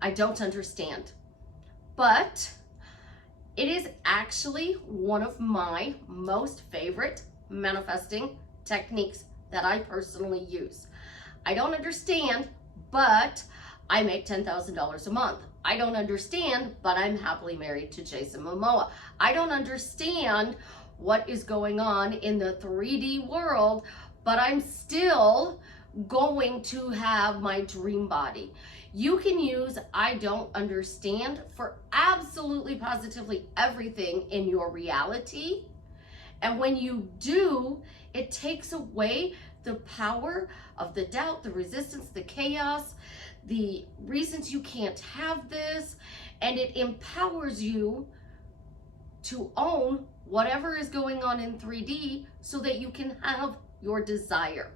I don't understand. But it is actually one of my most favorite manifesting techniques that I personally use. I don't understand, but I make $10,000 a month. I don't understand, but I'm happily married to Jason Momoa. I don't understand what is going on in the 3D world, but I'm still going to have my dream body. You can use I don't understand for absolutely positively everything in your reality. And when you do, it takes away the power of the doubt, the resistance, the chaos, the reasons you can't have this, and it empowers you to own whatever is going on in 3D so that you can have your desire.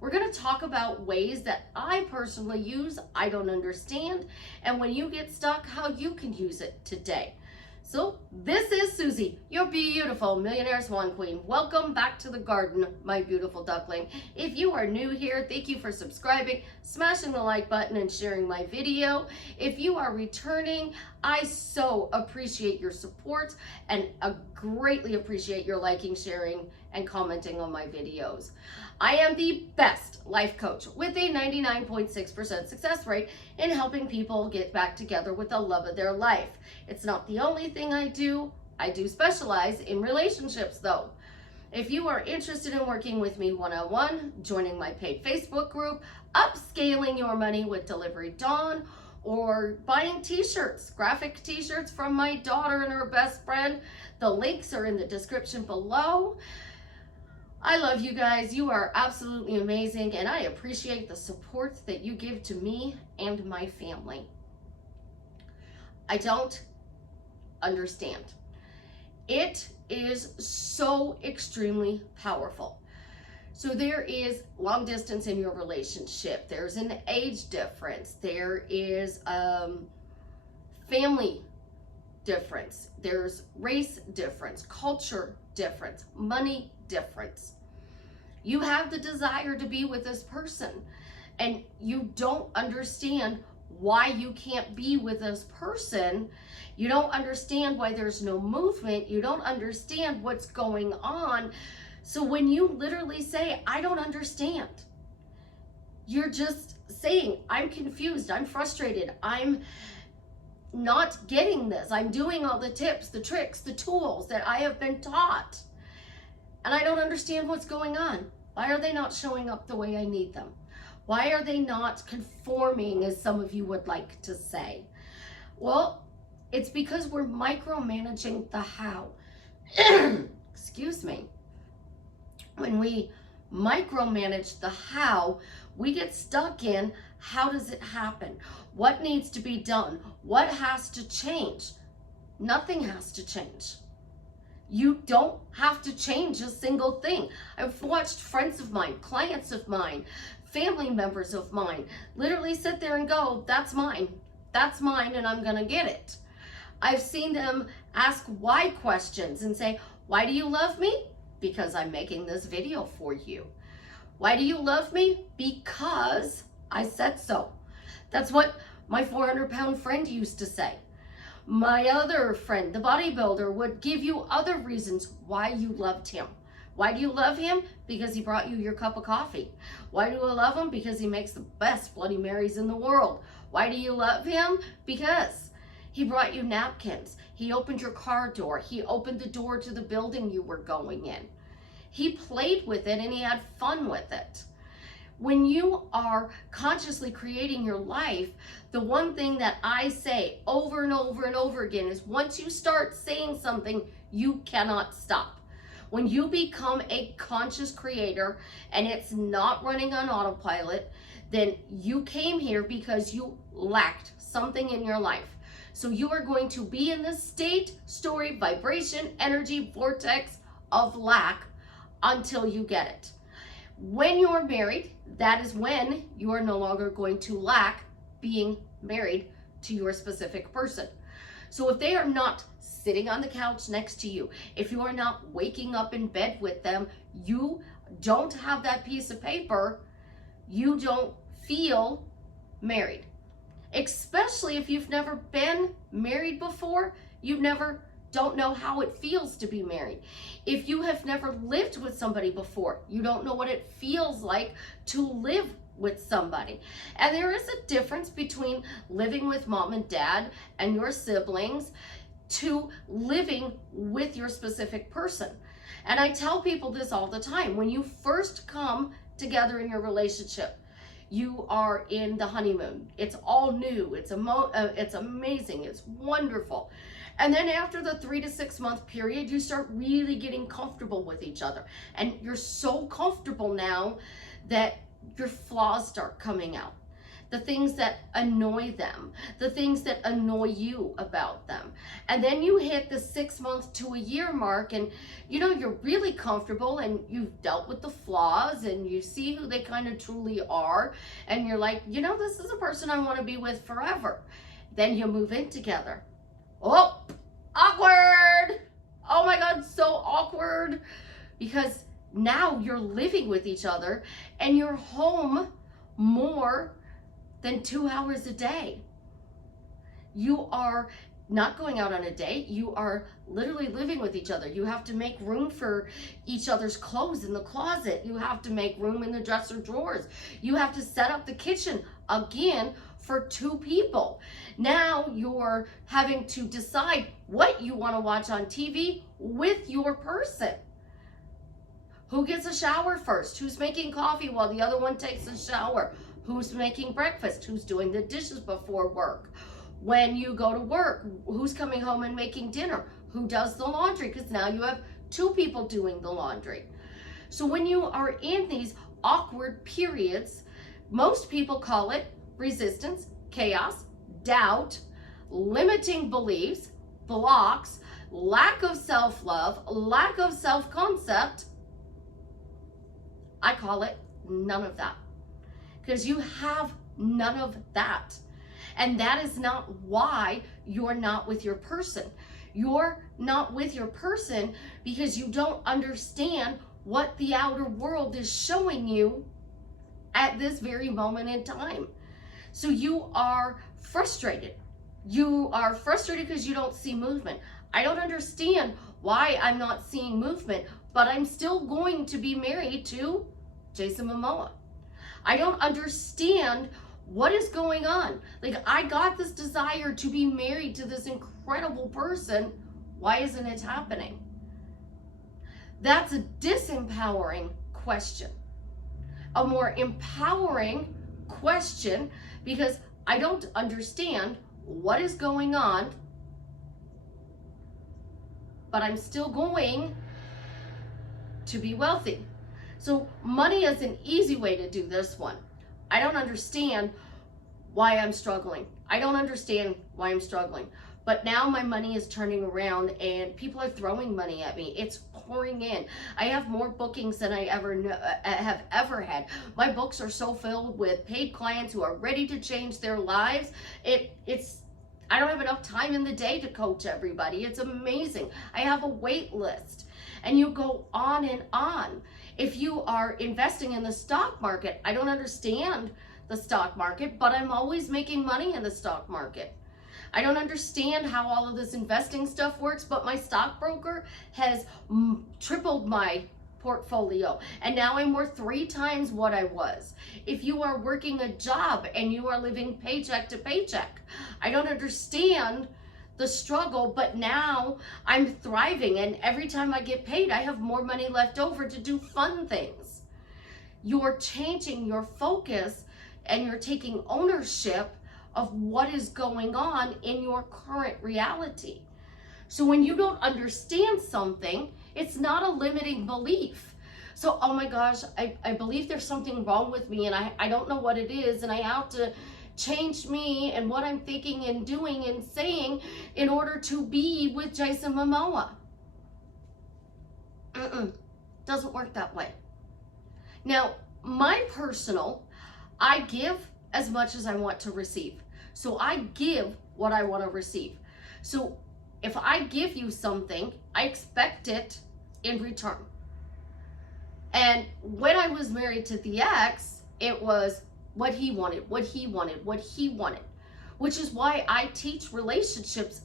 We're going to talk about ways that I personally use, I don't understand, and when you get stuck, how you can use it today. So this is Susie, your beautiful Millionaire Swan Queen. Welcome back to the garden, my beautiful duckling. If you are new here, thank you for subscribing, smashing the like button, and sharing my video. If you are returning, I so appreciate your support and greatly appreciate your liking, sharing, and commenting on my videos. I am the best life coach with a 99.6% success rate in helping people get back together with the love of their life. It's not the only thing I do. I do specialize in relationships though. If you are interested in working with me one-on-one, joining my paid Facebook group, upscaling your money with Delivery Dawn, or buying t-shirts, graphic t-shirts from my daughter and her best friend, the links are in the description below. I love you guys. You are absolutely amazing, and I appreciate the support that you give to me and my family. I don't understand. It is so extremely powerful. So there is long distance in your relationship. There's an age difference. There is family difference. There's race difference, culture difference, money difference. You have the desire to be with this person and you don't understand why you can't be with this person. You don't understand why there's no movement. You don't understand what's going on. So when you literally say, I don't understand, you're just saying, I'm confused, I'm frustrated, I'm not getting this. I'm doing all the tips, the tricks, the tools that I have been taught, and I don't understand what's going on. Why are they not showing up the way I need them? Why are they not conforming, as some of you would like to say? Well, it's because we're micromanaging the how. Excuse me. When we micromanage the how, we get stuck in how does it happen? What needs to be done? What has to change? Nothing has to change. You don't have to change a single thing. I've watched friends of mine, clients of mine, family members of mine literally sit there and go, that's mine, and I'm gonna get it. I've seen them ask why questions and say, why do you love me? Because I'm making this video for you. Why do you love me? Because I said so. That's what my 400-pound friend used to say. My other friend, the bodybuilder, would give you other reasons why you loved him. Why do you love him? Because he brought you your cup of coffee. Why do you love him? Because he makes the best Bloody Marys in the world. Why do you love him? Because he brought you napkins. He opened your car door. He opened the door to the building you were going in. He played with it and he had fun with it. When you are consciously creating your life, the one thing that I say over and over and over again is once you start saying something, you cannot stop. When you become a conscious creator and it's not running on autopilot, then you came here because you lacked something in your life. So you are going to be in this state, story, vibration, energy, vortex of lack until you get it. When you're married, that is when you are no longer going to lack being married to your specific person. So if they are not sitting on the couch next to you, if you are not waking up in bed with them, you don't have that piece of paper, you don't feel married. especially if you've never been married before. Don't know how it feels to be married. If you have never lived with somebody before, you don't know what it feels like to live with somebody. And there is a difference between living with mom and dad and your siblings to living with your specific person. And I tell people this all the time. When you first come together in your relationship, you are in the honeymoon. It's all new. It's amazing. It's wonderful. And then after the 3 to 6 month period, you start really getting comfortable with each other. And you're so comfortable now that your flaws start coming out. The things that annoy them, the things that annoy you about them. And then you hit the 6 month to a year mark, and you're really comfortable, and you've dealt with the flaws, and you see who they kind of truly are, and you're like, this is a person I want to be with forever. Then you move in together. Oh, awkward. Oh my God, so awkward. Because now you're living with each other and you're home more than 2 hours a day. You are not going out on a date. You are literally living with each other. You have to make room for each other's clothes in the closet. You have to make room in the dresser drawers. You have to set up the kitchen again for 2 people. Now you're having to decide what you want to watch on TV with your person. Who gets a shower first? Who's making coffee while the other one takes a shower? Who's making breakfast? Who's doing the dishes before work? When you go to work, who's coming home and making dinner? Who does the laundry? Because now you have 2 people doing the laundry. So when you are in these awkward periods, most people call it resistance, chaos, doubt, limiting beliefs, blocks, lack of self-love, lack of self-concept. I call it none of that, because you have none of that. And that is not why you're not with your person. You're not with your person because you don't understand what the outer world is showing you at this very moment in time. So you are frustrated. You are frustrated because you don't see movement. I don't understand why I'm not seeing movement, but I'm still going to be married to Jason Momoa. I don't understand what is going on. Like, I got this desire to be married to this incredible person. Why isn't it happening? That's a disempowering question. A more empowering question, because I don't understand what is going on, but I'm still going to be wealthy. So money is an easy way to do this one. I don't understand why I'm struggling. I don't understand why I'm struggling. But now my money is turning around and people are throwing money at me. It's pouring in. I have more bookings than I have ever had. My books are so filled with paid clients who are ready to change their lives. I don't have enough time in the day to coach everybody. It's amazing. I have a wait list. And you go on and on. If you are investing in the stock market, I don't understand the stock market, but I'm always making money in the stock market. I don't understand how all of this investing stuff works, but my stockbroker has tripled my portfolio, and now I'm worth 3 times what I was. If you are working a job and you are living paycheck to paycheck, I don't understand the struggle, but now I'm thriving, and every time I get paid, I have more money left over to do fun things. You're changing your focus and you're taking ownership of what is going on in your current reality. So when you don't understand something, it's not a limiting belief. So, oh my gosh, I believe there's something wrong with me, and I don't know what it is, and I have to change me and what I'm thinking and doing and saying in order to be with Jason Momoa. Doesn't work that way. Now, I give as much as I want to receive. So I give what I want to receive. So if I give you something, I expect it in return. And when I was married to the ex, it was what he wanted, what he wanted, what he wanted. which is why I teach relationships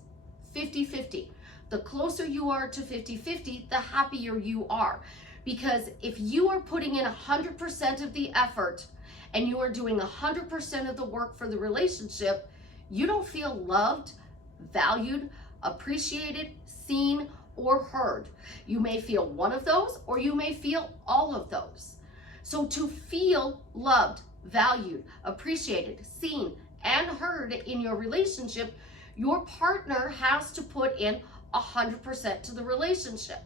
50-50. The closer you are to 50-50, the happier you are. Because if you are putting in 100% of the effort and you are doing 100% of the work for the relationship, you don't feel loved, valued, appreciated, seen, or heard. You may feel one of those, or you may feel all of those. So to feel loved, valued, appreciated, seen, and heard in your relationship, your partner has to put in 100% to the relationship.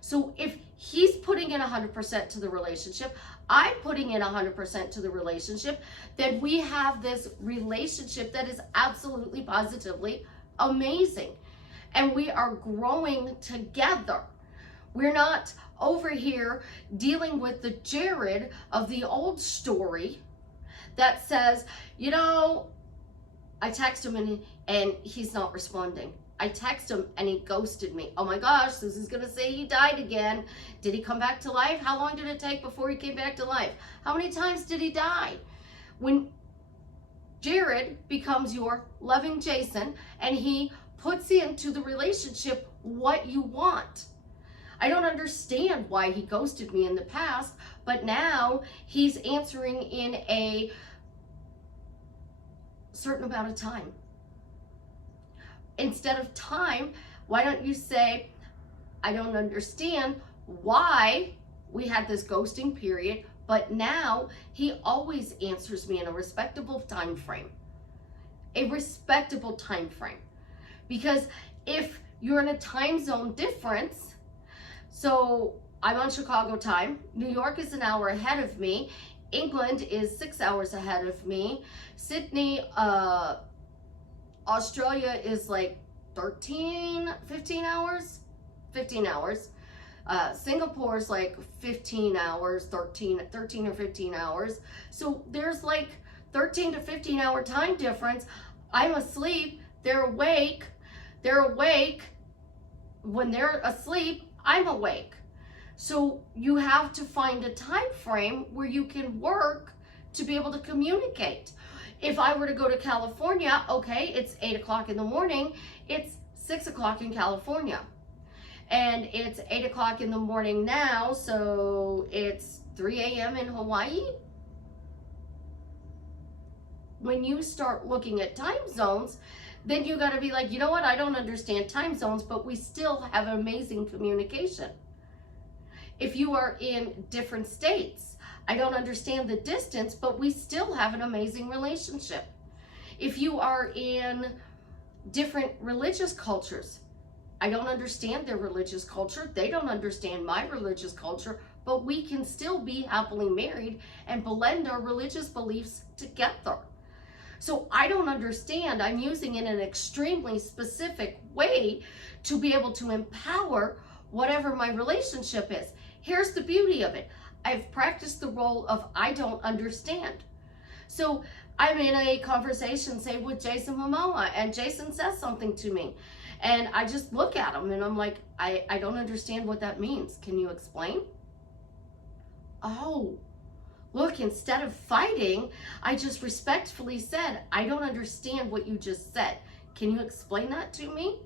So if he's putting in 100% to the relationship, I'm putting in 100% to the relationship, then we have this relationship that is absolutely positively amazing. And we are growing together. We're not over here dealing with the Jared of the old story that says, you know, I text him and he's not responding. I text him and he ghosted me. Oh my gosh, Susie's gonna say he died again. Did he come back to life? How long did it take before he came back to life? How many times did he die? When Jared becomes your loving Jason and he puts into the relationship what you want. I don't understand why he ghosted me in the past, but now he's answering in a certain amount of time. Instead of time, why don't you say, I don't understand why we had this ghosting period, but now he always answers me in a respectable time frame. A respectable time frame. Because if you're in a time zone difference, so I'm on Chicago time, New York is an hour ahead of me, England is 6 hours ahead of me, Sydney, Australia is like 15 hours. Singapore is like 15 hours, 13 or 15 hours. So there's like 13 to 15 hour time difference. I'm asleep, they're awake. When they're asleep, I'm awake. So you have to find a time frame where you can work to be able to communicate. If I were to go to California, okay, it's 8 o'clock in the morning, it's 6 o'clock in California. And it's 8 o'clock in the morning now, so it's 3 a.m. in Hawaii. When you start looking at time zones, then you gotta be like, you know what, I don't understand time zones, but we still have amazing communication. If you are in different states, I don't understand the distance, but we still have an amazing relationship. If you are in different religious cultures, I don't understand their religious culture. They don't understand my religious culture, but we can still be happily married and blend our religious beliefs together. So I don't understand. I'm using it in an extremely specific way to be able to empower whatever my relationship is. Here's the beauty of it. I've practiced the role of I don't understand. So I'm in a conversation, say with Jason Momoa, and Jason says something to me. And I just look at him and I'm like, I don't understand what that means. Can you explain? Oh, look, instead of fighting, I just respectfully said, I don't understand what you just said. Can you explain that to me?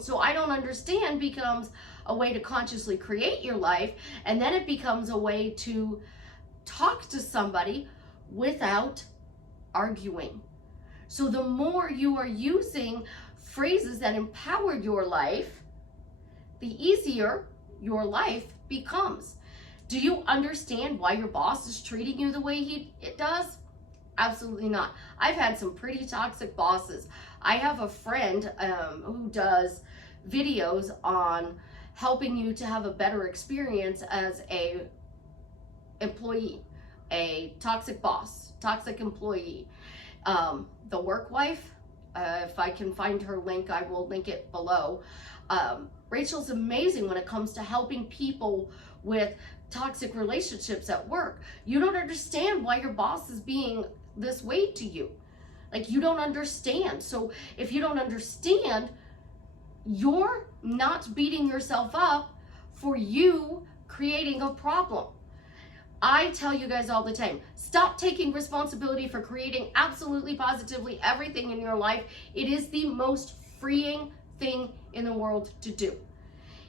So I don't understand becomes a way to consciously create your life, and then it becomes a way to talk to somebody without arguing. So the more you are using phrases that empower your life, the easier your life becomes. Do you understand why your boss is treating you the way it does? Absolutely not. I've had some pretty toxic bosses. I have a friend who does videos on helping you to have a better experience as a employee, a toxic boss, toxic employee. The work wife, if I can find her link, I will link it below. Rachel's amazing when it comes to helping people with toxic relationships at work. You don't understand why your boss is being this way to you. Like, you don't understand. So if you don't understand, you're not beating yourself up for you creating a problem. I tell you guys all the time, stop taking responsibility for creating absolutely positively everything in your life. It is the most freeing thing in the world to do.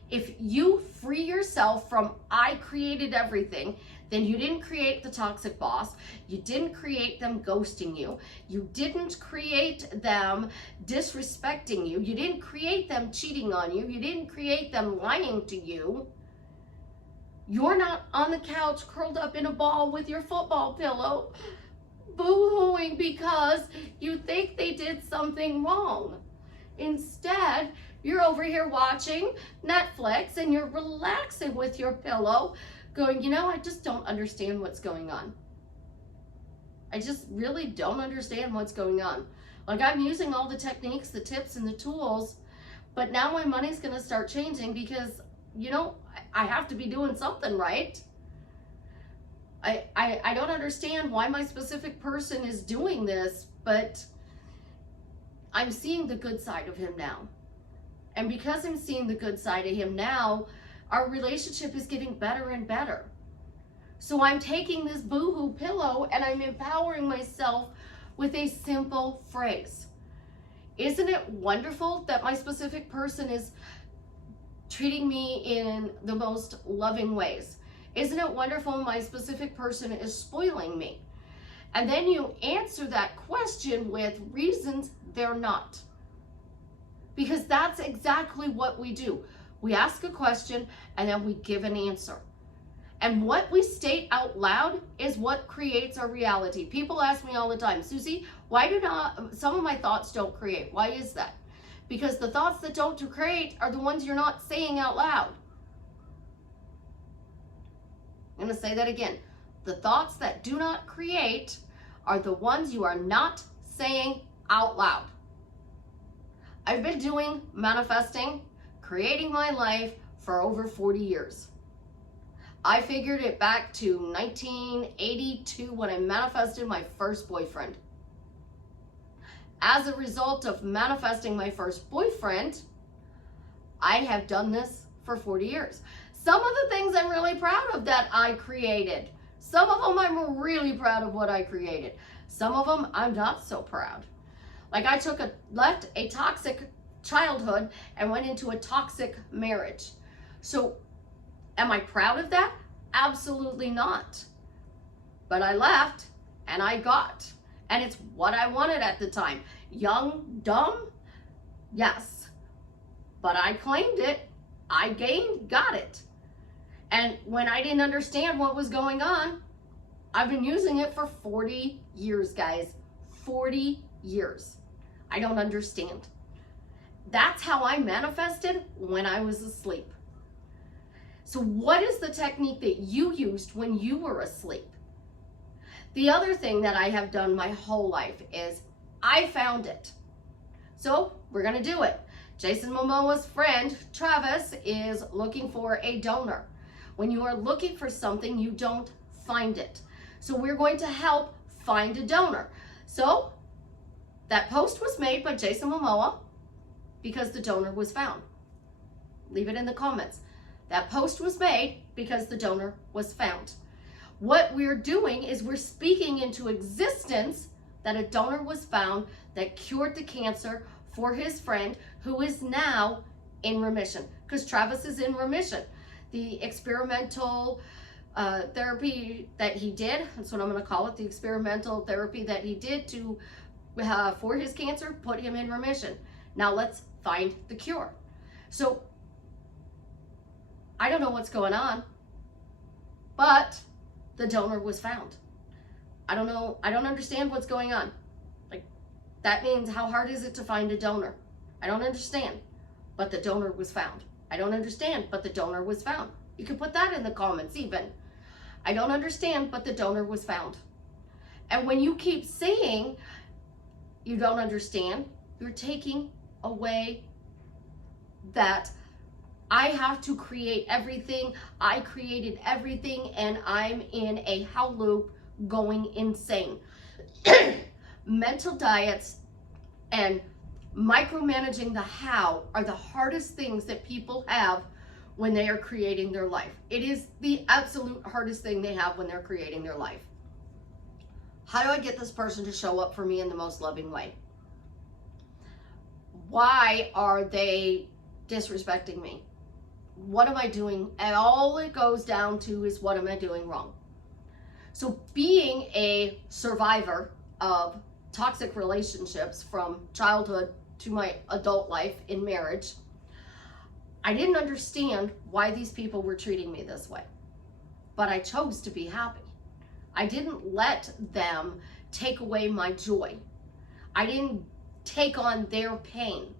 If you free yourself from I created everything, then you didn't create the toxic boss. You didn't create them ghosting you. You didn't create them disrespecting you. You didn't create them cheating on you. You didn't create them lying to you. You're not on the couch curled up in a ball with your football pillow, boo-hooing because you think they did something wrong. Instead, you're over here watching Netflix and you're relaxing with your pillow, going, you know, I just don't understand what's going on. I just really don't understand what's going on. Like, I'm using all the techniques, the tips, and the tools, but now my money's going to start changing because, you know, I have to be doing something right. I don't understand why my specific person is doing this, but I'm seeing the good side of him now. And because I'm seeing the good side of him now, our relationship is getting better and better. So I'm taking this boohoo pillow and I'm empowering myself with a simple phrase. Isn't it wonderful that my specific person is treating me in the most loving ways? Isn't it wonderful my specific person is spoiling me? And then you answer that question with reasons they're not. Because that's exactly what we do. We ask a question and then we give an answer. And what we state out loud is what creates our reality. People ask me all the time, Susie, why do not some of my thoughts don't create? Why is that? Because the thoughts that don't create are the ones you're not saying out loud. I'm going to say that again. The thoughts that do not create are the ones you are not saying out loud. I've been doing manifesting, creating my life for over 40 years. I figured it back to 1982 when I manifested my first boyfriend. As a result of manifesting my first boyfriend, I have done this for 40 years. Some of the things I'm really proud of that I created. Some of them I'm really proud of what I created. Some of them I'm not so proud. Like I left a toxic childhood and went into a toxic marriage. So am I proud of that? Absolutely not. But I left and I got. And it's what I wanted at the time. Young, dumb, yes. But I claimed it. I got it. And when I didn't understand what was going on, I've been using it for 40 years, guys. 40 years. I don't understand. That's how I manifested when I was asleep. So what is the technique that you used when you were asleep? The other thing that I have done my whole life is I found it. So we're going to do it. Jason Momoa's friend, Travis, is looking for a donor. When you are looking for something, you don't find it. So we're going to help find a donor. So that post was made by Jason Momoa because the donor was found. Leave it in the comments. That post was made because the donor was found. What we're doing is we're speaking into existence that a donor was found that cured the cancer for his friend who is now in remission, because Travis is in remission. The experimental therapy that he did, that's what I'm going to call it, the experimental therapy that he did for his cancer put him in remission. Now let's find the cure. So I don't know what's going on, but the donor was found. I don't know. I don't understand what's going on. Like, that means how hard is it to find a donor? I don't understand, but the donor was found. I don't understand, but the donor was found. You can put that in the comments even. I don't understand, but the donor was found. And when you keep saying you don't understand, you're taking away that I have to create everything. I created everything and I'm in a hell loop going insane. Mental diets and micromanaging the how are the hardest things that people have when they are creating their life. It is the absolute hardest thing they have when they're creating their life. How do I get this person to show up for me in the most loving way? Why are they disrespecting me? What am I doing? And all it goes down to is, what am I doing wrong? So being a survivor of toxic relationships from childhood to my adult life in marriage, I didn't understand why these people were treating me this way, but I chose to be happy. I didn't let them take away my joy. I didn't take on their pain.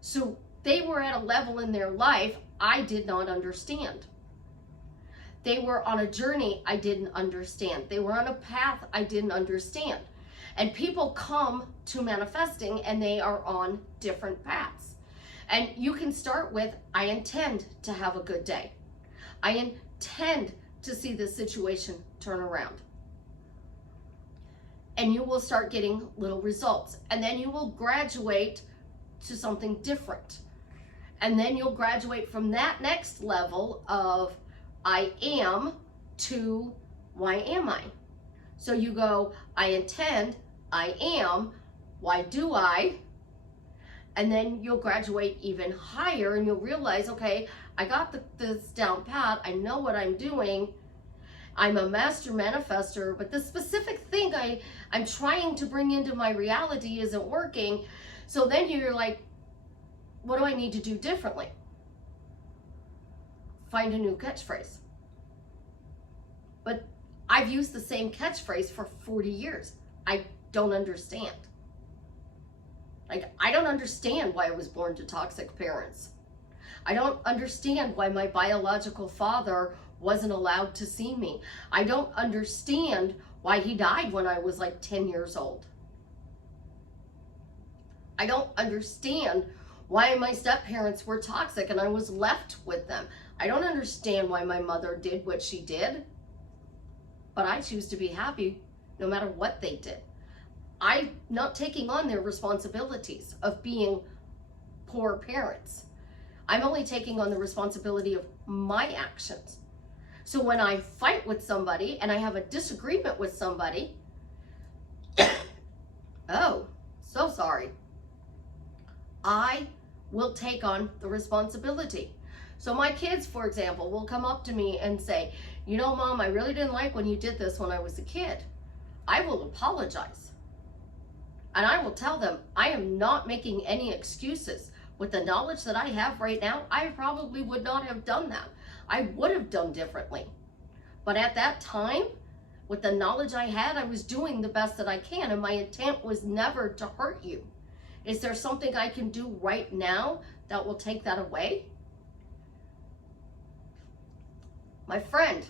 So they were at a level in their life I did not understand. They were on a journey I didn't understand. They were on a path I didn't understand. And people come to manifesting and they are on different paths. And you can start with, I intend to have a good day. I intend to see this situation turn around. And you will start getting little results. And then you will graduate to something different. And then you'll graduate from that next level of I am to why am I? So you go, I intend, I am, why do I? And then you'll graduate even higher and you'll realize, okay, I got this down pat. I know what I'm doing. I'm a master manifester, but the specific thing I'm trying to bring into my reality isn't working. So then you're like, what do I need to do differently? Find a new catchphrase. But I've used the same catchphrase for 40 years. I don't understand. Like, I don't understand why I was born to toxic parents. I don't understand why my biological father wasn't allowed to see me. I don't understand why he died when I was like 10 years old. I don't understand why my step-parents were toxic and I was left with them. I don't understand why my mother did what she did, but I choose to be happy no matter what they did. I'm not taking on their responsibilities of being poor parents. I'm only taking on the responsibility of my actions. So when I fight with somebody and I have a disagreement with somebody, oh, so sorry, I will take on the responsibility. So my kids, for example, will come up to me and say, you know, Mom, I really didn't like when you did this when I was a kid. I will apologize. And I will tell them, I am not making any excuses. With the knowledge that I have right now, I probably would not have done that. I would have done differently. But at that time, with the knowledge I had, I was doing the best that I can. And my intent was never to hurt you. Is there something I can do right now that will take that away? My friend,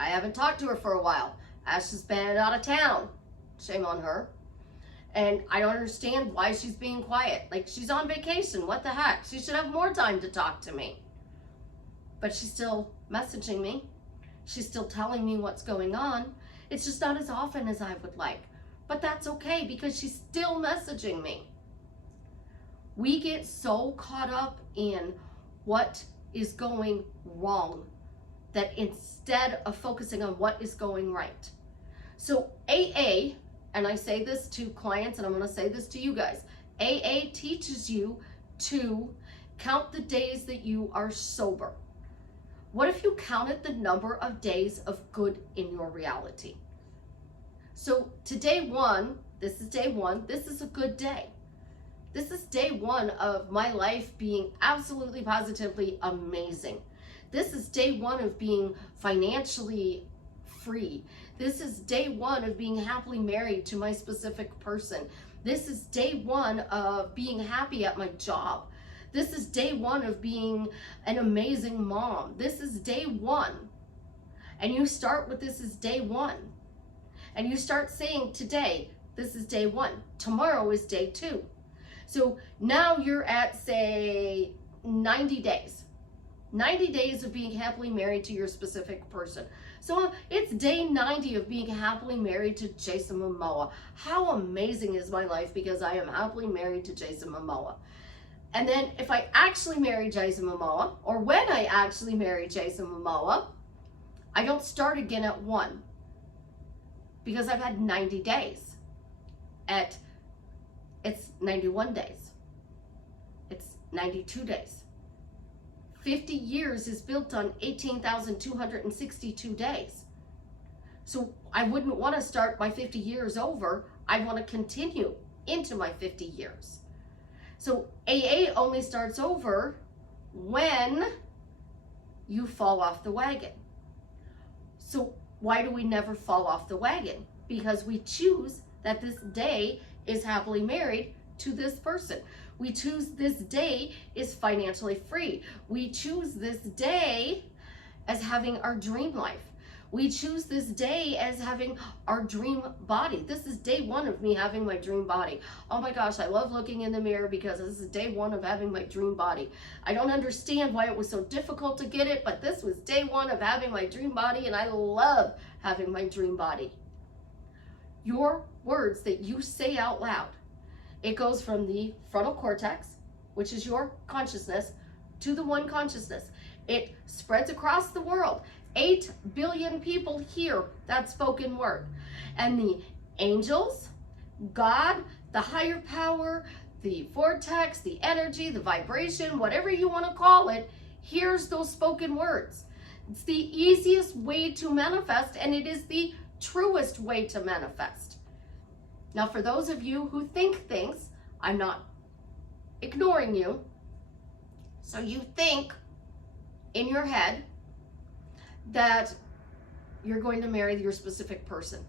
I haven't talked to her for a while. Ashley's been out of town. Shame on her. And I don't understand why she's being quiet. Like, she's on vacation. What the heck? She should have more time to talk to me. But she's still messaging me. She's still telling me what's going on. It's just not as often as I would like. But that's okay because she's still messaging me. We get so caught up in what is going wrong that instead of focusing on what is going right. So AA, and I say this to clients and I'm going to say this to you guys, AA teaches you to count the days that you are sober. What if you counted the number of days of good in your reality? So to day one, this is day one, this is a good day. This is day one of my life being absolutely positively amazing. This is day one of being financially free. This is day one of being happily married to my specific person. This is day one of being happy at my job. This is day one of being an amazing mom. This is day one. And you start with this is day one. And you start saying today, this is day one. Tomorrow is day two. So now you're at, say, 90 days. 90 days of being happily married to your specific person. So it's day 90 of being happily married to Jason Momoa. How amazing is my life because I am happily married to Jason Momoa. And then if I actually marry Jason Momoa, or when I actually marry Jason Momoa, I don't start again at 1, because I've had 90 days. It's 91 days. It's 92 days. 50 years is built on 18,262 days. So I wouldn't want to start my 50 years over. I want to continue into my 50 years. So AA only starts over when you fall off the wagon. So why do we never fall off the wagon? Because we choose that this day is happily married to this person. We choose this day is financially free. We choose this day as having our dream life. We choose this day as having our dream body. This is day 1 of me having my dream body. Oh my gosh, I love looking in the mirror because this is day 1 of having my dream body. I don't understand why it was so difficult to get it, but this was day 1 of having my dream body, and I love having my dream body. Your words that you say out loud, it goes from the frontal cortex, which is your consciousness, to the one consciousness. It spreads across the world. 8 billion people hear that spoken word. And the angels, God, the higher power, the vortex, the energy, the vibration, whatever you want to call it, hears those spoken words. It's the easiest way to manifest, and it is the truest way to manifest. Now, for those of you who think things, I'm not ignoring you. So you think in your head that you're going to marry your specific person,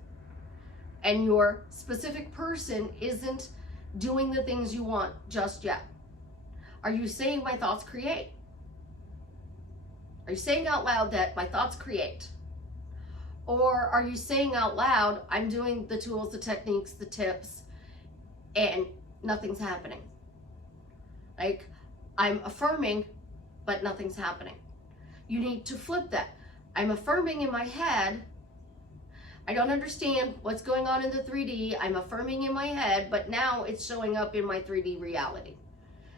and your specific person isn't doing the things you want just yet. Are you saying my thoughts create? Are you saying out loud that my thoughts create? Or are you saying out loud, I'm doing the tools, the techniques, the tips, and nothing's happening? Like, I'm affirming, but nothing's happening. You need to flip that. I'm affirming in my head. I don't understand what's going on in the 3D. I'm affirming in my head, but now it's showing up in my 3D reality.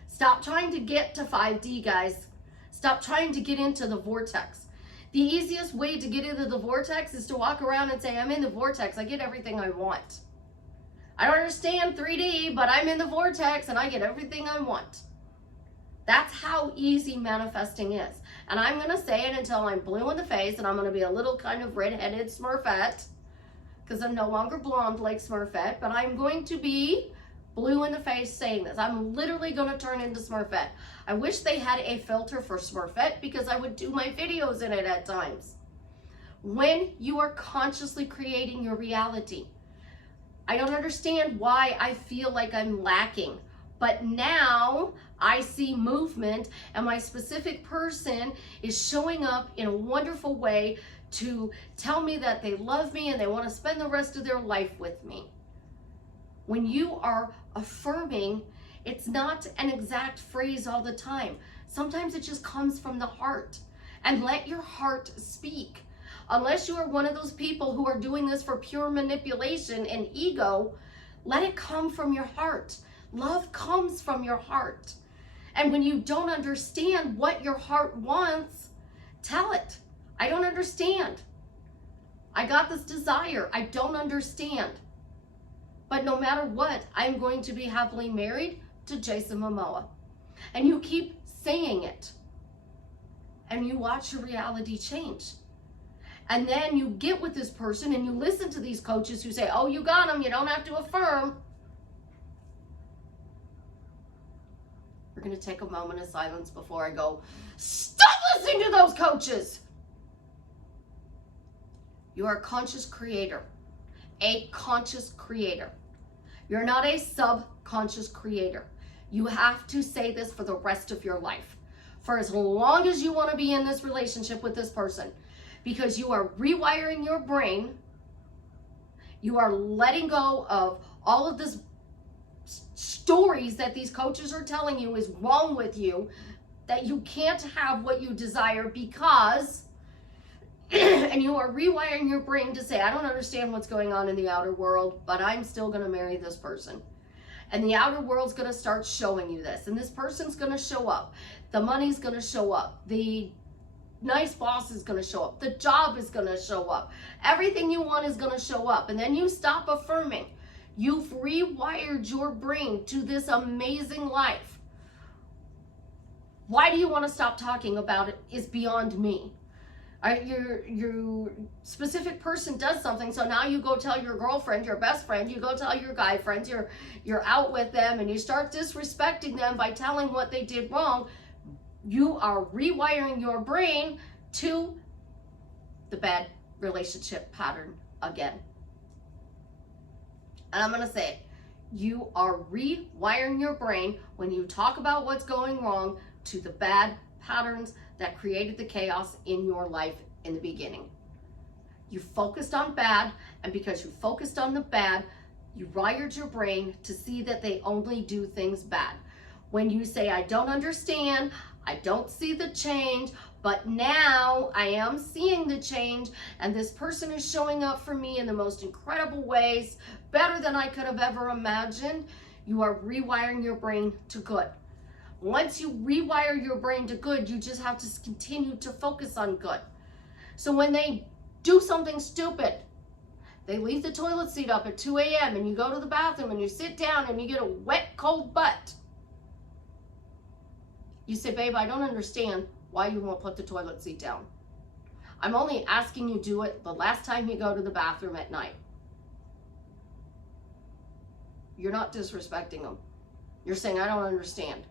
Stop trying to get to 5D, guys. Stop trying to get into the vortex. The easiest way to get into the vortex is to walk around and say, I'm in the vortex. I get everything I want. I don't understand 3D, but I'm in the vortex and I get everything I want. That's how easy manifesting is. And I'm going to say it until I'm blue in the face, and I'm going to be a little kind of red-headed Smurfette, because I'm no longer blonde like Smurfette, but I'm going to be blue in the face saying this. I'm literally going to turn into Smurfette. I wish they had a filter for Smurfette, because I would do my videos in it at times. When you are consciously creating your reality, I don't understand why I feel like I'm lacking, but now I see movement, and my specific person is showing up in a wonderful way to tell me that they love me and they want to spend the rest of their life with me. When you are affirming, it's not an exact phrase all the time. Sometimes it just comes from the heart. And let your heart speak. Unless you are one of those people who are doing this for pure manipulation and ego, let it come from your heart. Love comes from your heart. And when you don't understand what your heart wants, tell it. I don't understand. I got this desire. I don't understand. But no matter what, I'm going to be happily married to Jason Momoa. And you keep saying it. And you watch your reality change. And then you get with this person and you listen to these coaches who say, oh, you got him, you don't have to affirm. We're going to take a moment of silence before I go, stop listening to those coaches. You are a conscious creator. A conscious creator. You're not a subconscious creator. You have to say this for the rest of your life. For as long as you want to be in this relationship with this person. Because you are rewiring your brain. You are letting go of all of this stories that these coaches are telling you is wrong with you. That you can't have what you desire because... and you are rewiring your brain to say, I don't understand what's going on in the outer world, but I'm still going to marry this person. And the outer world's going to start showing you this. And this person's going to show up. The money's going to show up. The nice boss is going to show up. The job is going to show up. Everything you want is going to show up. And then you stop affirming. You've rewired your brain to this amazing life. Why do you want to stop talking about it is beyond me. Your specific person does something, so now you go tell your girlfriend, your best friend, you go tell your guy friends, you're out with them, and you start disrespecting them by telling what they did wrong. You are rewiring your brain to the bad relationship pattern again. And I'm going to say it. You are rewiring your brain when you talk about what's going wrong to the bad patterns that created the chaos in your life in the beginning. You focused on bad, and because you focused on the bad, you wired your brain to see that they only do things bad. When you say, I don't understand, I don't see the change, but now I am seeing the change, and this person is showing up for me in the most incredible ways, better than I could have ever imagined, you are rewiring your brain to good. Once you rewire your brain to good, you just have to continue to focus on good. So when they do something stupid, they leave the toilet seat up at 2 a.m. and you go to the bathroom and you sit down and you get a wet, cold butt. You say, babe, I don't understand why you won't put the toilet seat down. I'm only asking you do it the last time you go to the bathroom at night. You're not disrespecting them. You're saying, I don't understand.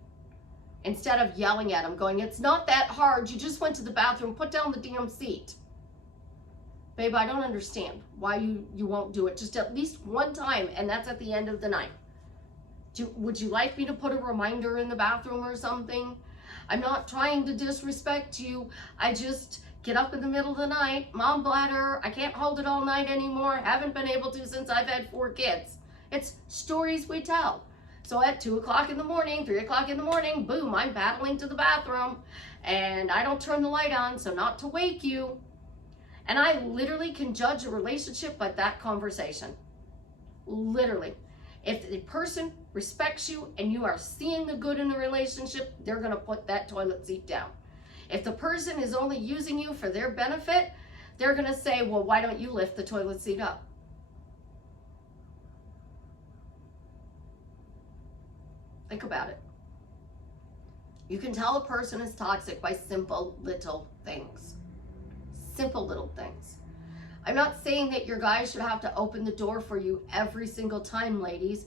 Instead of yelling at them, going, it's not that hard. You just went to the bathroom, put down the damn seat. Babe, I don't understand why you won't do it just at least one time, and that's at the end of the night. Would you like me to put a reminder in the bathroom or something? I'm not trying to disrespect you. I just get up in the middle of the night, mom bladder, I can't hold it all night anymore. Haven't been able to since I've had 4 kids. It's stories we tell. So at 2 o'clock in the morning, 3 o'clock in the morning, boom, I'm paddling to the bathroom, and I don't turn the light on, so not to wake you. And I literally can judge a relationship by that conversation. Literally. If the person respects you and you are seeing the good in the relationship, they're going to put that toilet seat down. If the person is only using you for their benefit, they're going to say, well, why don't you lift the toilet seat up? Think about it. You can tell a person is toxic by simple little things. Simple little things. I'm not saying that your guy should have to open the door for you every single time, ladies.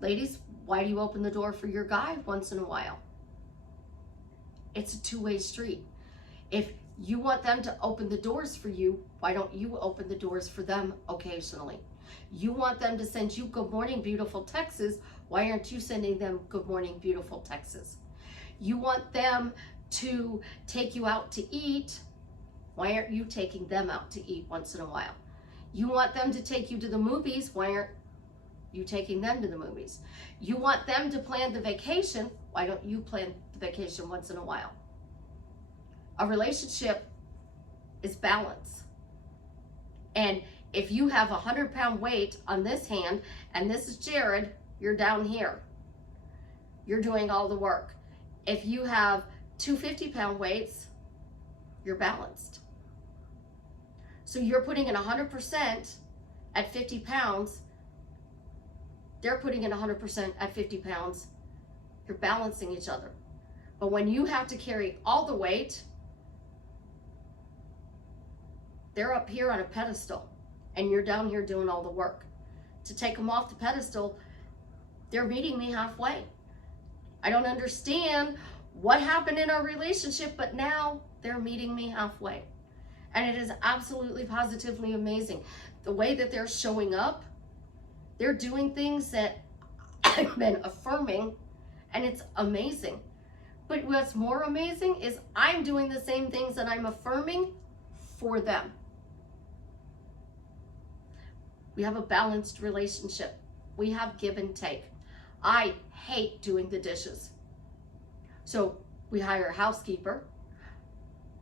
Ladies, why do you open the door for your guy once in a while? It's a two-way street. If you want them to open the doors for you, why don't you open the doors for them occasionally? You want them to send you good morning, beautiful texts. Why aren't you sending them good morning, beautiful texts? You want them to take you out to eat. Why aren't you taking them out to eat once in a while? You want them to take you to the movies. Why aren't you taking them to the movies? You want them to plan the vacation. Why don't you plan the vacation once in a while? A relationship is balance. And if you have a 100-pound weight on this hand, and this is Jared, you're down here. You're doing all the work. If you have 2 50-pound weights, you're balanced. So you're putting in 100% at 50 pounds. They're putting in 100% at 50 pounds. You're balancing each other. But when you have to carry all the weight, they're up here on a pedestal and you're down here doing all the work. To take them off the pedestal, they're meeting me halfway. I don't understand what happened in our relationship, but now they're meeting me halfway. And it is absolutely positively amazing. The way that they're showing up, they're doing things that I've been affirming, and it's amazing. But what's more amazing is I'm doing the same things that I'm affirming for them. We have a balanced relationship. We have give and take. I hate doing the dishes. So we hire a housekeeper.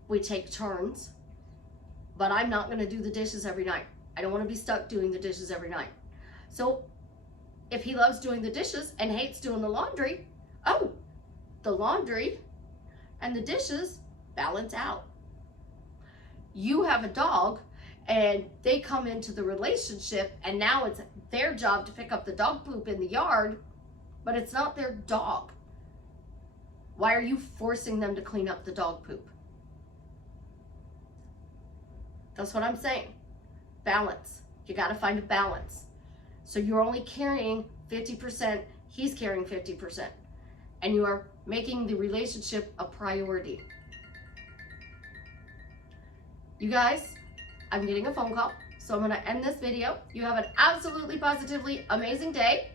We take turns. But I'm not going to do the dishes every night. I don't want to be stuck doing the dishes every night. So if he loves doing the dishes and hates doing the laundry, oh, the laundry and the dishes balance out. You have a dog and they come into the relationship and now it's their job to pick up the dog poop in the yard, but it's not their dog. Why are you forcing them to clean up the dog poop? That's what I'm saying. Balance. You got to find a balance. So you're only carrying 50%, he's carrying 50%. And you are making the relationship a priority. You guys, I'm getting a phone call, so I'm going to end this video. You have an absolutely positively amazing day.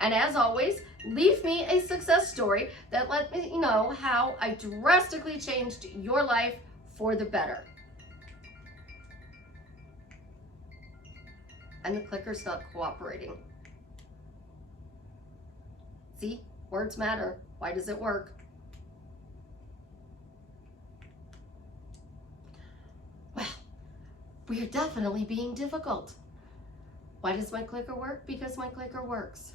And as always, leave me a success story that let me know how I drastically changed your life for the better. And the clicker's not cooperating. See, words matter. Why does it work? Well, we are definitely being difficult. Why does my clicker work? Because my clicker works.